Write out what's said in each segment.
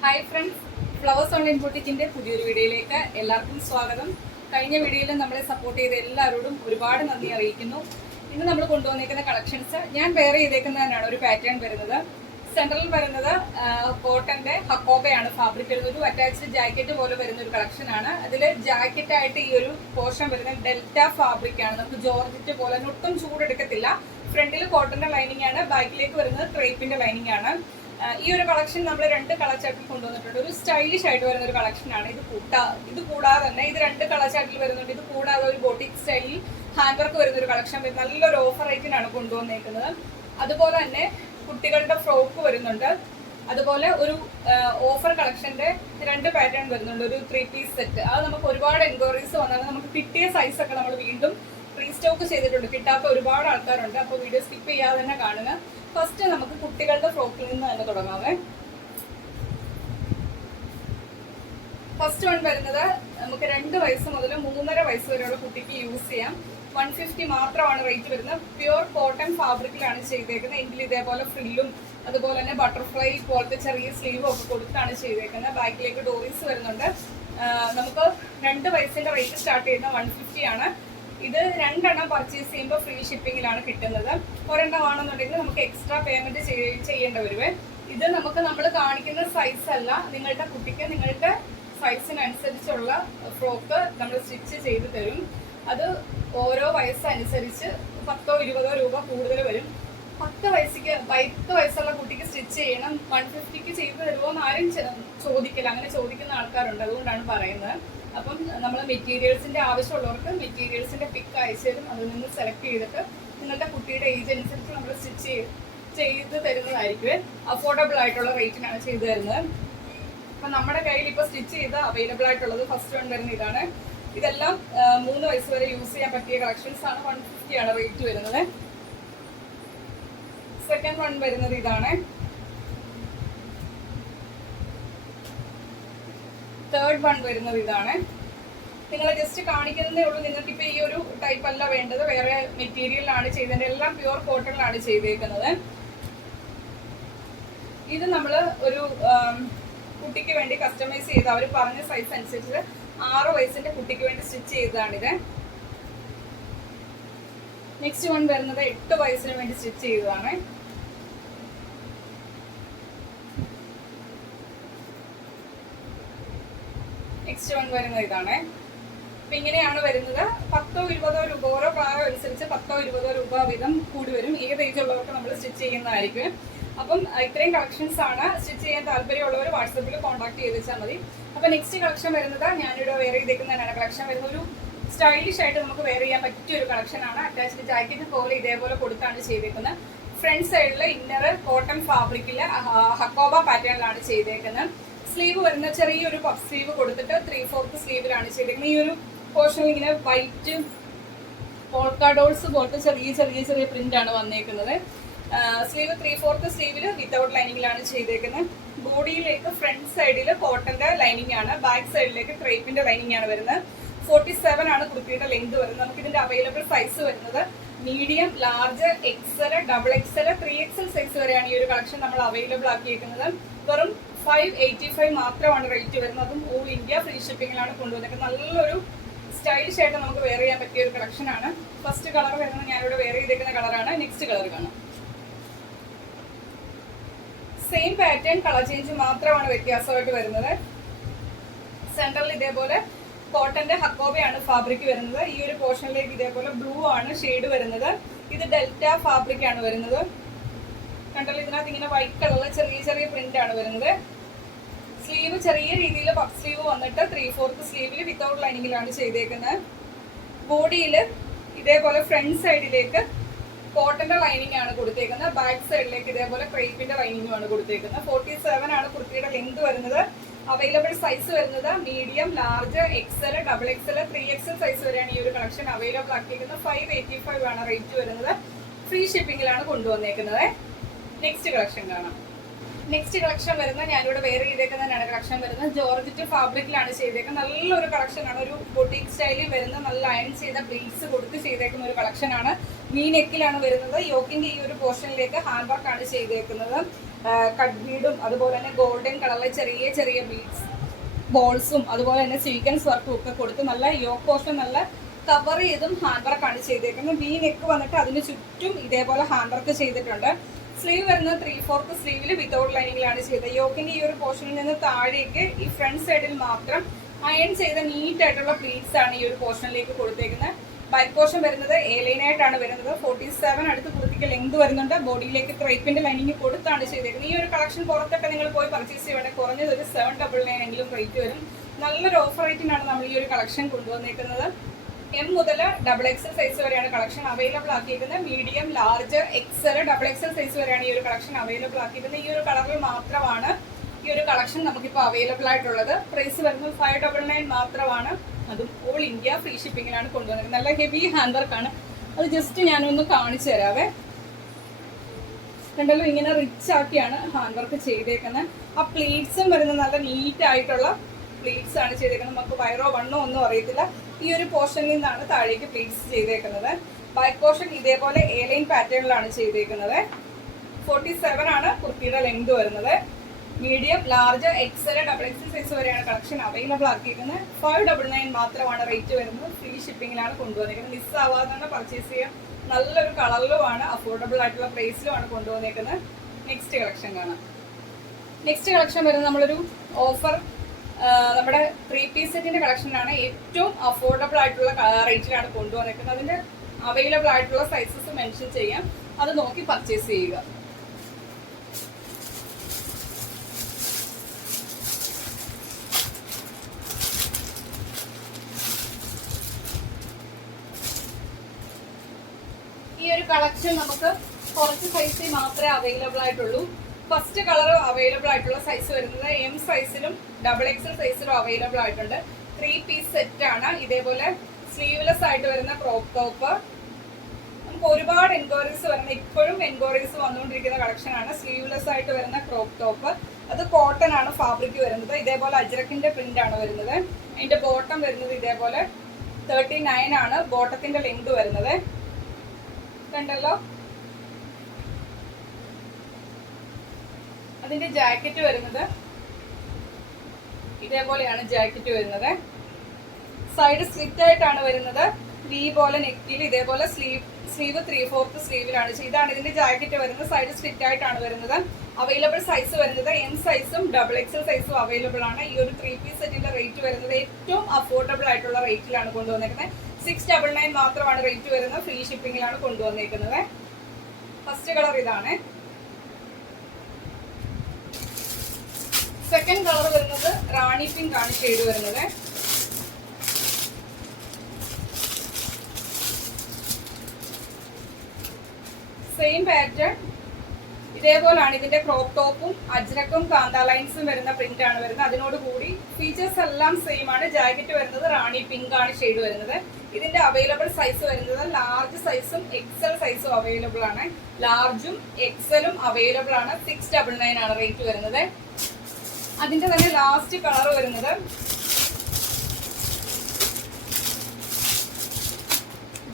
Hi friends, flowers online ബൊട്ടിക്കിന്റെ പുതിയൊരു വീഡിയോയിലേക്ക് എല്ലാവർക്കും സ്വാഗതം. കഴിഞ്ഞ വീഡിയോയിൽ നമ്മളെ സപ്പോർട്ട് ചെയ്ത എല്ലാവരോടും ഒരുപാട് നന്ദി അറിയിക്കുന്നു. ഇന്ന് നമ്മൾ കൊണ്ടുവന്നിരിക്കുന്ന കളക്ഷൻസ് ഞാൻ വെയർ ചെയ്തേക്കുന്നതിനാണ് ഒരു പാറ്റേൺ വരുന്നത്. സെൻട്രൽ വരുന്നത് കോട്ടന്റെ ഹക്കോബയാണ് ഫാബ്രിക് വരുന്നത്. ഒരു അറ്റാച്ച്ഡ് ജാക്കറ്റ് പോലെ വരുന്ന ഒരു കളക്ഷൻ ആണ്. അതിൽ ജാക്കറ്റ് ആയിട്ട് ഈ ഒരു പോർഷൻ വരുന്നത് ഡെൽറ്റ ഫാബ്രിക് ആണ്. നമുക്ക് ജോർജറ്റ് പോലെ ഒട്ടും ചൂടെടുക്കത്തില്ല. ഫ്രണ്ടിൽ കോട്ടന്റെ ലൈനിങ് ആണ്, ബാക്കിലേക്ക് വരുന്നത് ക്രേപ്പിന്റെ ലൈനിങ് ആണ്. ഈ ഒരു കളക്ഷൻ നമ്മൾ രണ്ട് കളർ ചാർട്ടിൽ കൊണ്ടുവന്നിട്ടുണ്ട്. ഒരു സ്റ്റൈലിഷ് ആയിട്ട് വരുന്ന ഒരു കളക്ഷൻ ആണ്. ഇത് കൂടാതെ തന്നെ ഇത് രണ്ട് കളർ ചാർട്ടിൽ വരുന്നുണ്ട്. ഇത് കൂടാതെ ഒരു ബോട്ടിക് സ്റ്റൈലിൽ ഹാൻഡ് വർക്ക് വരുന്ന ഒരു കളക്ഷൻ നല്ലൊരു ഓഫർ റേറ്റിനാണ് കൊണ്ടുവന്നേക്കുന്നത്. അതുപോലെ തന്നെ കുട്ടികളുടെ ഫ്രോക്ക് വരുന്നുണ്ട്. അതുപോലെ ഒരു ഓഫർ കളക്ഷന്റെ രണ്ട് പാറ്റേൺ വരുന്നുണ്ട്. ഒരു 3 പീസ് സെറ്റ്. അത് നമുക്ക് ഒരുപാട് എൻക്വയറീസ് വന്നാൽ നമുക്ക് കിട്ടിയ സൈസ് ഒക്കെ നമ്മൾ വീണ്ടും റീസ്റ്റോക്ക് ചെയ്തിട്ടുണ്ട്. കിട്ടാത്ത ഒരുപാട് ആൾക്കാരുണ്ട്. അപ്പോൾ വീഡിയോ സ്കിപ്പ് ചെയ്യാതെ തന്നെ കാണുക. ഫസ്റ്റ് നമുക്ക് കുട്ടികളുടെ ഫ്രോക്കിൽ നിന്ന് തന്നെ തുടങ്ങാവേ. ഫസ്റ്റ് വൺ വരുന്നത് നമുക്ക് 2 വയസ്സ് മുതൽ 3.5 വയസ്സ് വരെയുള്ള കുട്ടിക്ക് യൂസ് ചെയ്യാം. 150 മാത്രമാണ് റേറ്റ് വരുന്നത്. പ്യുവർ കോട്ടൺ ഫാബ്രിക്കിലാണ് ചെയ്തേക്കുന്നത്. എങ്കിൽ ഇതേപോലെ ഫ്രില്ലും അതുപോലെ തന്നെ ബട്ടർഫ്ലൈ പോലത്തെ ചെറിയ സ്ലീവും ഒക്കെ കൊടുത്താണ് ചെയ്തേക്കുന്നത്. ബാക്കിലേക്ക് ഡോറീസ് വരുന്നുണ്ട്. നമുക്ക് 2 വയസ്സിന്റെ റേറ്റ് സ്റ്റാർട്ട് ചെയ്യുന്നത് 150 ആണ്. ഇത് 2 എണ്ണം പർച്ചേസ് ചെയ്യുമ്പോൾ ഫ്രീ ഷിപ്പിങ്ങിലാണ് കിട്ടുന്നത്. ഒരെണ്ണം ആണെന്നുണ്ടെങ്കിൽ നമുക്ക് എക്സ്ട്രാ പേയ്മെന്റ് ചെയ്യേണ്ടി വരുവേ. ഇത് നമ്മൾ കാണിക്കുന്ന സൈസ് അല്ല, നിങ്ങളുടെ കുട്ടിക്ക് നിങ്ങളുടെ സൈസിനനുസരിച്ചുള്ള ഫ്രോക്ക് നമ്മൾ സ്റ്റിച്ച് ചെയ്ത് തരും. അത് ഓരോ വയസ്സനുസരിച്ച് 10-20 രൂപ കൂടുതൽ വരും. 10 വയസ്സുള്ള കുട്ടിക്ക് സ്റ്റിച്ച് ചെയ്യണം, 150ക്ക് ചെയ്ത് തരുമോ എന്ന് ആരും ചോദിക്കില്ല. അങ്ങനെ ചോദിക്കുന്ന ആൾക്കാരുണ്ട്, അതുകൊണ്ടാണ് പറയുന്നത്. അപ്പം നമ്മൾ മെറ്റീരിയൽസിന്റെ ആവശ്യമുള്ളവർക്ക് മെറ്റീരിയൽസിന്റെ പിക്ക് അയച്ചു തരും. അതിൽ നിന്ന് സെലക്ട് ചെയ്തിട്ട് നിങ്ങളുടെ കുട്ടിയുടെ ഏജ് അനുസരിച്ച് നമ്മൾ സ്റ്റിച്ച് ചെയ്ത് തരുന്നതായിരിക്കും. അഫോർഡബിൾ ആയിട്ടുള്ള റേറ്റിനാണ് ചെയ്തു തരുന്നത്. അപ്പം നമ്മുടെ കയ്യിൽ ഇപ്പോൾ സ്റ്റിച്ച് ചെയ്ത് അവൈലബിൾ ആയിട്ടുള്ളത് ഫസ്റ്റ് വൺ വരുന്ന ഇതാണ്. ഇതെല്ലാം 3 വയസ്സ് വരെ യൂസ് ചെയ്യാൻ പറ്റിയ കളക്ഷൻസ് ആണ്. 150 ആണ് റേറ്റ് വരുന്നത്. സെക്കൻഡ് വൺ വരുന്നത് ഇതാണ്. തേർഡ് വൺ വരുന്നത് ഇതാണ്. നിങ്ങളെ ജസ്റ്റ് കാണിക്കുന്നതേ ഉള്ളൂ. നിങ്ങൾക്ക് ഇപ്പൊ ഈ ഒരു ടൈപ്പ് അല്ല വേണ്ടത്, വേറെ മെറ്റീരിയലാണ് ചെയ്തത്. എല്ലാം പ്യുവർ കോട്ടണിലാണ് ചെയ്തേക്കുന്നത്. ഇത് നമ്മൾ ഒരു കുട്ടിക്ക് വേണ്ടി കസ്റ്റമൈസ് ചെയ്ത് അവർ പറഞ്ഞ സൈസ് അനുസരിച്ച് 6 വയസ്സിന്റെ കുട്ടിക്ക് വേണ്ടി സ്റ്റിച്ച് ചെയ്തതാണിത്. നെക്സ്റ്റ് വൺ വരുന്നത് 8 വയസ്സിന് വേണ്ടി സ്റ്റിച്ച് ചെയ്തതാണ്. നെക്സ്റ്റ് വൺ വരുന്നത് ഇതാണ്. അപ്പൊ ഇങ്ങനെയാണ് വരുന്നത്. 10-20 രൂപ ഓരോ പ്രായം അനുസരിച്ച് 10-20 രൂപ വീതം കൂടി വരും. ഏത് ഏജ് ഉള്ളവർക്ക് നമ്മൾ സ്റ്റിച്ച് ചെയ്യുന്നതായിരിക്കും. അപ്പം ഇത്രയും കളക്ഷൻസ് ആണ്. സ്റ്റിച്ച് ചെയ്യാൻ താല്പര്യമുള്ളവർ വാട്സപ്പിൽ കോൺടാക്ട് ചെയ്ത് വെച്ചാൽ മതി. അപ്പൊ നെക്സ്റ്റ് കളക്ഷൻ വരുന്നത് ഞാനിവിടെ വെയർ ചെയ്തേക്കുന്നതിനാണ് കളക്ഷൻ വരുന്നത്. ഒരു സ്റ്റൈലിഷ് ആയിട്ട് നമുക്ക് വെയർ ചെയ്യാൻ പറ്റിയ ഒരു കളക്ഷൻ ആണ്. അറ്റാച്ച്ഡ് ജാക്കറ്റ് പോലെ ഇതേപോലെ കൊടുത്താണ് ചെയ്തേക്കുന്നത്. ഫ്രണ്ട് സൈഡിൽ ഇന്നർ കോട്ടൺ ഫാബ്രിക്കിൽ ഹക്കോബ പാറ്റേണിലാണ് ചെയ്തേക്കുന്നത്. സ്ലീവ് വരുന്ന ചെറിയൊരു പഫ് സ്ലീവ് കൊടുത്തിട്ട് 3/4 സ്ലീവിലാണ് ചെയ്തേക്കുന്നത്. ഈ ഒരു പോർഷനിൽ ഇങ്ങനെ വൈറ്റ് പോൾക്ക ഡോൾസ് പോലത്തെ ചെറിയ പ്രിന്റ് ആണ് വന്നേക്കുന്നത്. സ്ലീവ് 3/4 സ്ലീവില് വിത്തൗട്ട് ലൈനിങ്ങിലാണ് ചെയ്തേക്കുന്നത്. ബോഡിയിലേക്ക് ഫ്രണ്ട് സൈഡിൽ കോട്ടന്റെ ലൈനിങ് ആണ്, ബാക്ക് സൈഡിലേക്ക് ക്രേപ്പിന്റെ ലൈനിങ് ആണ് വരുന്നത്. 47 ആണ് കുർത്തിയുടെ ലെങ്ത് വരുന്നത്. നമുക്ക് ഇതിന്റെ അവൈലബിൾ സൈസ് വരുന്നത് medium, large, XL, XXL, 3XL size വരെയാണ് ഈ ഒരു കളക്ഷൻ നമ്മൾ അവൈലബിൾ ആക്കിയിരിക്കുന്നത്. വെറും 585 മാത്രമാണ് റേറ്റ് വരുന്നത്. അതും ഓൾ ഇന്ത്യ ഫ്രീ ഷിപ്പിങ്ങിലാണ് കൊണ്ടുവന്നിരിക്കുന്നത്. നല്ലൊരു സ്റ്റൈലിഷ് ആയിട്ട് നമുക്ക് വെയർ ചെയ്യാൻ പറ്റിയ ഒരു കളക്ഷൻ ആണ്. ഫസ്റ്റ് കളർ വരുന്നത് ഞാനിവിടെ വെയർ ചെയ്തേക്കുന്ന കളറാണ്. നെക്സ്റ്റ് കളർ കാണാം. സെയിം പാറ്റേൺ, കളർ ചേഞ്ച് മാത്രമാണ് വ്യത്യാസമായിട്ട് വരുന്നത്. സെന്ററിൽ ഇതേപോലെ കോട്ടന്റെ ഹക്കോബയാണ് ഫാബ്രിക് വരുന്നത്. ഈ ഒരു പോർഷനിലേക്ക് ഇതേപോലെ ബ്ലൂ ആണ് ഷെയ്ഡ് വരുന്നത്. ഇത് ഡെൽറ്റ ഫാബ്രിക് ആണ് വരുന്നത്. കണ്ടല്ലോ, ഇതിനകത്ത് ഇങ്ങനെ വൈറ്റ് കളറിൽ ചെറിയ പ്രിന്റ് ആണ് വരുന്നത്. സ്ലീവ് ചെറിയ രീതിയിൽ പഫ് സ്ലീവ് വന്നിട്ട് 3/4 സ്ലീവിൽ വിത്തൗട്ട് ലൈനിങ്ങിലാണ് ചെയ്തേക്കുന്നത്. ബോഡിയിൽ ഇതേപോലെ ഫ്രണ്ട് സൈഡിലേക്ക് കോട്ടന്റെ ലൈനിങ് ആണ് കൊടുത്തേക്കുന്നത്. ബാക്ക് സൈഡിലേക്ക് ഇതേപോലെ ക്രേപ്പിന്റെ ലൈനിങ്ങും ആണ് കൊടുത്തേക്കുന്നത്. 47 ആണ് കുർത്തിയുടെ ലെങ്ത് വരുന്നത്. അവൈലബിൾ സൈസ് വരുന്നത് medium, large, XL, XXL, 3XL size വരെയാണ് ഈ ഒരു കളക്ഷൻ അവൈലബിൾ ആക്കിയിരിക്കുന്നത്. 585 ആണ് റേറ്റ് വരുന്നത്. ഫ്രീ ഷിപ്പിംഗിലാണ് കൊണ്ടുവന്നേക്കുന്നത്. നെക്സ്റ്റ് കളക്ഷൻ കാണാം. നെക്സ്റ്റ് കളക്ഷൻ വരുന്നത് ഞാനിവിടെ വെയർ ചെയ്തേക്കുന്നതിനാണ് കളക്ഷൻ വരുന്നത്. ജോർജറ്റ് ഫാബ്രിക്കിലാണ് ചെയ്തേക്കുന്നത്. നല്ലൊരു കളക്ഷൻ ആണ്. ഒരു ബൊട്ടീക് സ്റ്റൈലിൽ വരുന്ന നല്ല അയൺ ചെയ്ത ബ്ലീഡ്സ് കൊടുത്ത് ചെയ്തേക്കുന്ന ഒരു കളക്ഷൻ ആണ്. വി നെക്കിലാണ് വരുന്നത്. യോക്കിന്റെ ഈ ഒരു പോർഷനിലേക്ക് ഹാൻഡ് വർക്ക് ആണ് ചെയ്തേക്കുന്നത്. കട്ട് ബീഡും അതുപോലെ തന്നെ ഗോൾഡൻ കളറിലെ ചെറിയ ചെറിയ ബീഡ്സ് ബോൾസും അതുപോലെ തന്നെ സീക്വൻസ് വർക്കും ഒക്കെ കൊടുത്ത് നല്ല യോക്ക് പോർഷൻ നല്ല കവർ ചെയ്തും ഹാൻഡ് വർക്കാണ് ചെയ്തേക്കുന്നത്. വി നെക്ക് വന്നിട്ട് അതിന് ചുറ്റും ഇതേപോലെ ഹാൻഡ് വർക്ക് ചെയ്തിട്ടുണ്ട്. സ്ലീവ് വരുന്നത് 3/4 സ്ലീവിൽ വിതൗട്ട് ലൈനിങ്ങിലാണ് ചെയ്തത്. യോക്കിന്റെ ഈ ഒരു പോർഷനിൽ നിന്ന് താഴേക്ക് ഈ ഫ്രണ്ട് സൈഡിൽ മാത്രം അയൺ ചെയ്ത നീറ്റ് ആയിട്ടുള്ള പ്ലീറ്റ്സ് ആണ് ഈ ഒരു പോർഷനിലേക്ക് കൊടുത്തേക്കുന്നത്. ബാക്ക് പോർഷൻ വരുന്നത് എ ലൈൻ ആയിട്ടാണ് വരുന്നത്. 47 അടുത്ത് കുർത്തിക്ക് ലെങ്ത് വരുന്നുണ്ട്. ബോഡിയിലേക്ക് ക്രേപ്പിന്റെ ലൈനിങ് കൊടുത്താണ് ചെയ്തേക്കുന്നത്. ഈ ഒരു കളക്ഷൻ പുറത്തൊക്കെ നിങ്ങൾ പോയി പർച്ചേസ് ചെയ്യണമെങ്കിൽ കുറഞ്ഞത് ഒരു 799 എങ്കിലും റേറ്റ് വരും. നല്ലൊരു ഓഫർ റേറ്റിനാണ് നമ്മൾ ഈ ഒരു കളക്ഷൻ കൊണ്ടുവന്നേക്കുന്നത്. M മുതൽ XXL സൈസ് വരെയാണ് കളക്ഷൻ അവൈലബിൾ ആക്കിയിരിക്കുന്നത്. Medium, large, XL, XXL size വരെയാണ് ഈ ഒരു കളക്ഷൻ അവൈലബിൾ ആക്കിയിരിക്കുന്നത്. ഈ ഒരു കളറിൽ മാത്രമാണ് ഈ ഒരു കളക്ഷൻ നമുക്കിപ്പോൾ അവൈലബിൾ ആയിട്ടുള്ളത്. പ്രൈസ് വരുന്നത് 599 മാത്രമാണ്. അതും ഓൾ ഇന്ത്യ ഫ്രീ ഷിപ്പിങ്ങിലാണ് കൊണ്ടുവന്നത്. നല്ല ഹെവി ഹാൻഡ് വർക്കാണ്. അത് ജസ്റ്റ് ഞാനൊന്ന് കാണിച്ചു തരാവേ. കണ്ടല്ലോ, ഇങ്ങനെ റിച്ച് ആക്കിയാണ് ഹാൻഡ് വർക്ക് ചെയ്തേക്കുന്നത്. ആ പ്ലീറ്റ്സും വരുന്നത് നല്ല നീറ്റ് ആയിട്ടുള്ള പ്ലീറ്റ്സ് ആണ് ചെയ്തേക്കുന്നത്. നമുക്ക് വയറോ വണ്ണോ ഒന്നും അറിയത്തില്ല. ഈ ഒരു പോർഷനിൽ നിന്നാണ് താഴേക്ക് പ്ലീറ്റ്സ് ചെയ്തേക്കുന്നത്. ബാക്ക് പോർഷൻ ഇതേപോലെ എ ലൈൻ പാറ്റേണിലാണ് ചെയ്തേക്കുന്നത്. 47 ആണ് കുർത്തിയുടെ ലെങ്ത് വരുന്നത്. Medium, large, XL, XXL size വരെയാണ് കളക്ഷൻ അവൈലബിൾ ആക്കിയിരിക്കുന്നത്. 599 മാത്രമാണ് റേറ്റ് വരുന്നത്. ഫ്രീ ഷിപ്പിങ്ങിലാണ് കൊണ്ടുവന്നിരിക്കുന്നത്. മിസ് ആവാതെ തന്നെ പർച്ചേസ് ചെയ്യാം. നല്ലൊരു കളറിലുമാണ്, അഫോർഡബിൾ ആയിട്ടുള്ള പ്രൈസിലുമാണ് കൊണ്ടുവന്നിരിക്കുന്നത്. നെക്സ്റ്റ് കളക്ഷൻ കാണാം. നെക്സ്റ്റ് കളക്ഷൻ വരുന്നത് നമ്മളൊരു ഓഫർ നമ്മുടെ 3 പീസ് സെറ്റിന്റെ കളക്ഷനാണ്. ഏറ്റവും അഫോർഡബിൾ ആയിട്ടുള്ള റേറ്റിലാണ് കൊണ്ടുവന്നിരിക്കുന്നത്. അതിന്റെ അവൈലബിൾ ആയിട്ടുള്ള സൈസസ് മെൻഷൻ ചെയ്യാം. അത് നോക്കി പർച്ചേസ് ചെയ്യുക. ഈ ഒരു കളക്ഷൻ നമുക്ക് കുറച്ച് സൈസിൽ മാത്രമേ അവൈലബിൾ ആയിട്ടുള്ളൂ. ഫസ്റ്റ് കളർ അവൈലബിൾ ആയിട്ടുള്ള സൈസ് വരുന്നത് M സൈസിലും XXL സൈസിലും അവൈലബിൾ ആയിട്ടുണ്ട്. 3 പീസ് സെറ്റ് ആണ്. ഇതേപോലെ സ്ലീവ്ലെസ് ആയിട്ട് വരുന്ന ക്രോപ്പ് ടോപ്പ്. നമുക്ക് ഒരുപാട് എൻക്വയറീസ് വരുന്ന, ഇപ്പോഴും എൻക്വയറീസ് വന്നുകൊണ്ടിരിക്കുന്ന കളക്ഷൻ ആണ്. സ്ലീവ്ലെസ് ആയിട്ട് വരുന്ന ക്രോപ്പ് ടോപ്പ്. അത് കോട്ടൺ ആണ് ഫാബ്രിക് വരുന്നത്. ഇതേപോലെ അജ്രക്കിന്റെ പ്രിന്റ് ആണ് വരുന്നത്. അതിന്റെ ബോട്ടം വരുന്നത് ഇതേപോലെ 39 ആണ് ബോട്ടത്തിന്റെ ലെങ്ത് വരുന്നത്. കണ്ടല്ലോ. അതിന്റെ ജാക്കറ്റ് വരുന്നത് ഇതേപോലെയാണ്. ജാക്കറ്റ് വരുന്നത് സൈഡ് സ്ലിറ്റ് ആയിട്ടാണ് വരുന്നത്. വി പോലെ നെക്കിൽ ഇതേപോലെ സ്ലീവ് 3/4 സ്ലീവിലാണ്. ഇതാണ് ഇതിന്റെ ജാക്കറ്റ് വരുന്നത്. സൈഡ് സ്ലിറ്റ് ആയിട്ടാണ് വരുന്നത്. അവൈലബിൾ സൈസ് വരുന്നത് M സൈസും XXL സൈസും അവൈലബിൾ ആണ്. ഈ ഒരു 3 പീസ് സെറ്റിന്റെ റേറ്റ് വരുന്നത് ഏറ്റവും അഫോർഡബിൾ ആയിട്ടുള്ള റേറ്റിലാണ് കൊണ്ടുവന്നിരിക്കുന്നത്. 699 മാത്രമാണ് റേറ്റ് വരുന്നത്. ഫ്രീ ഷിപ്പിംഗിലാണ് കൊണ്ടുവന്നിരിക്കുന്നത്. ഫസ്റ്റ് കളർ ഇതാണ്. സെക്കൻഡ് കളർ വരുന്നത് റാണി പിങ്ക് ആണ് ഷെയ്ഡ് വരുന്നത്. സെയിം പാറ്റേൺ ഇതേപോലെയാണ്. ഇതിന്റെ ക്രോപ്പ് ടോപ്പും അജ്രക്കും കാന്ത ലൈൻസും വരുന്ന പ്രിന്റ് ആണ് വരുന്നത്. അതിനോട് കൂടി ഫീച്ചേഴ്സ് എല്ലാം സെയിം ആണ്. ജാക്കറ്റ് വരുന്നത് റാണി പിങ്ക് ആണ് ഷെയ്ഡ് വരുന്നത്. ഇതിന്റെ അവൈലബിൾ സൈസ് വരുന്നത് ലാർജ് സൈസും XL സൈസും അവൈലബിൾ ആണ്. ലാർജും XLും അവൈലബിൾ ആണ്. 699 ആണ് റേറ്റ് വരുന്നത്. അതിന്റെ തന്നെ ലാസ്റ്റ് കളർ വരുന്നത്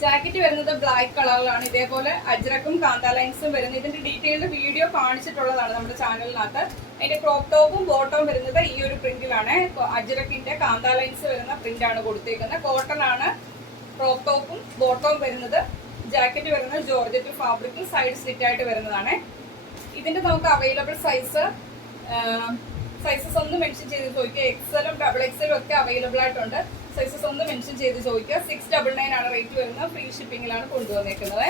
ജാക്കറ്റ് വരുന്നത് ബ്ലാക്ക് കളറിലാണ്. ഇതേപോലെ അജ്രക്കും കാന്ത ലൈൻസും വരുന്നത്. ഇതിന്റെ ഡീറ്റെയിൽഡ് വീഡിയോ കാണിച്ചിട്ടുള്ളതാണ് നമ്മുടെ ചാനലിനകത്ത്. അതിന്റെ ക്രോപ്പ് ടോപ്പും ബോട്ടവും വരുന്നത് ഈ ഒരു പ്രിന്റിലാണ്. അജ്രക്കിന്റെ കാന്ത ലൈൻസ് വരുന്ന പ്രിന്റ് ആണ് കൊടുത്തേക്കുന്നത്. കോട്ടൺ ആണ് ക്രോപ്പ് ടോപ്പും ബോട്ടവും വരുന്നത്. ജാക്കറ്റ് വരുന്നത് ജോർജറ്റ് ഫാബ്രിക്കിൽ സൈഡ് സ്ലിറ്റ് ആയിട്ട് വരുന്നതാണ്. ഇതിന്റെ നമുക്ക് അവൈലബിൾ സൈസസ് ഒന്ന് മെൻഷൻ ചെയ്ത് ചോദിക്കുക. XLും XXLും ഒക്കെ അവൈലബിൾ ആയിട്ടുണ്ട്. സൈസസ് ഒന്ന് മെൻഷൻ ചെയ്ത് ചോദിക്കുക. 699 ആണ് റേറ്റ് വരുന്നത്. ഫ്രീ ഷിപ്പിംഗിലാണ് കൊണ്ടുവന്നേക്കുന്നത്.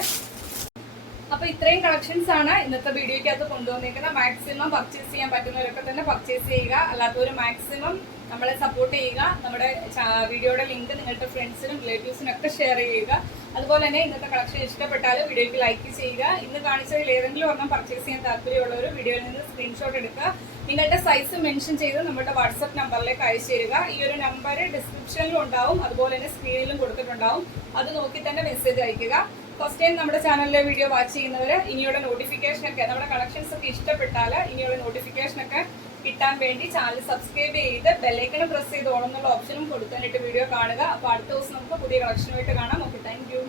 അപ്പൊ ഇത്രയും കളക്ഷൻസ് ആണ് ഇന്നത്തെ വീഡിയോക്കകത്ത് കൊണ്ടുവന്നേക്കുന്നത്. മാക്സിമം പർച്ചേസ് ചെയ്യാൻ പറ്റുന്നവരൊക്കെ തന്നെ പർച്ചേസ് ചെയ്യുക. അല്ലാത്തവർ മാക്സിമം നമ്മളെ സപ്പോർട്ട് ചെയ്യുക. നമ്മുടെ വീഡിയോയുടെ ലിങ്ക് നിങ്ങളുടെ ഫ്രണ്ട്സിനും റിലേറ്റീവ്സിനും ഒക്കെ ഷെയർ ചെയ്യുക. അതുപോലെ തന്നെ ഇന്നത്തെ കളക്ഷൻ ഇഷ്ടപ്പെട്ടാൽ വീഡിയോയ്ക്ക് ലൈക്ക് ചെയ്യുക. ഇന്ന് കാണിച്ചതിൽ ഏതെങ്കിലും ഒരെണ്ണം പർച്ചേസ് ചെയ്യാൻ താല്പര്യമുള്ളവർ വീഡിയോയിൽ നിന്ന് സ്ക്രീൻഷോട്ട് എടുക്കുക. നിങ്ങളുടെ സൈസ് മെൻഷൻ ചെയ്ത് നമ്മുടെ വാട്സപ്പ് നമ്പറിലേക്ക് അയച്ചു തരിക. ഈ ഒരു നമ്പർ ഡിസ്ക്രിപ്ഷനിലും ഉണ്ടാവും, അതുപോലെ തന്നെ സ്ക്രീനിലും കൊടുത്തിട്ടുണ്ടാവും. അത് നോക്കി തന്നെ മെസ്സേജ് അയക്കുക. ഫസ്റ്റ് ടൈം നമ്മുടെ ചാനലിലെ വീഡിയോ വാച്ച് ചെയ്യുന്നവർ ഇനിയുള്ള നോട്ടിഫിക്കേഷനൊക്കെ, നമ്മുടെ കളക്ഷൻസ് ഒക്കെ ഇഷ്ടപ്പെട്ടാൽ ഇനിയുള്ള നോട്ടിഫിക്കേഷനൊക്കെ കിട്ടാൻ വേണ്ടി ചാനൽ സബ്സ്ക്രൈബ് ചെയ്ത് ബെല്ലൈക്കൺ പ്രസ് ചെയ്ത് ഓണം എന്നുള്ള ഓപ്ഷനും കൊടുത്തിട്ട് വീഡിയോ കാണുക. അപ്പോൾ അടുത്ത ദിവസം നമുക്ക് പുതിയ കളക്ഷനുമായിട്ട് കാണാം. Okay, thank you.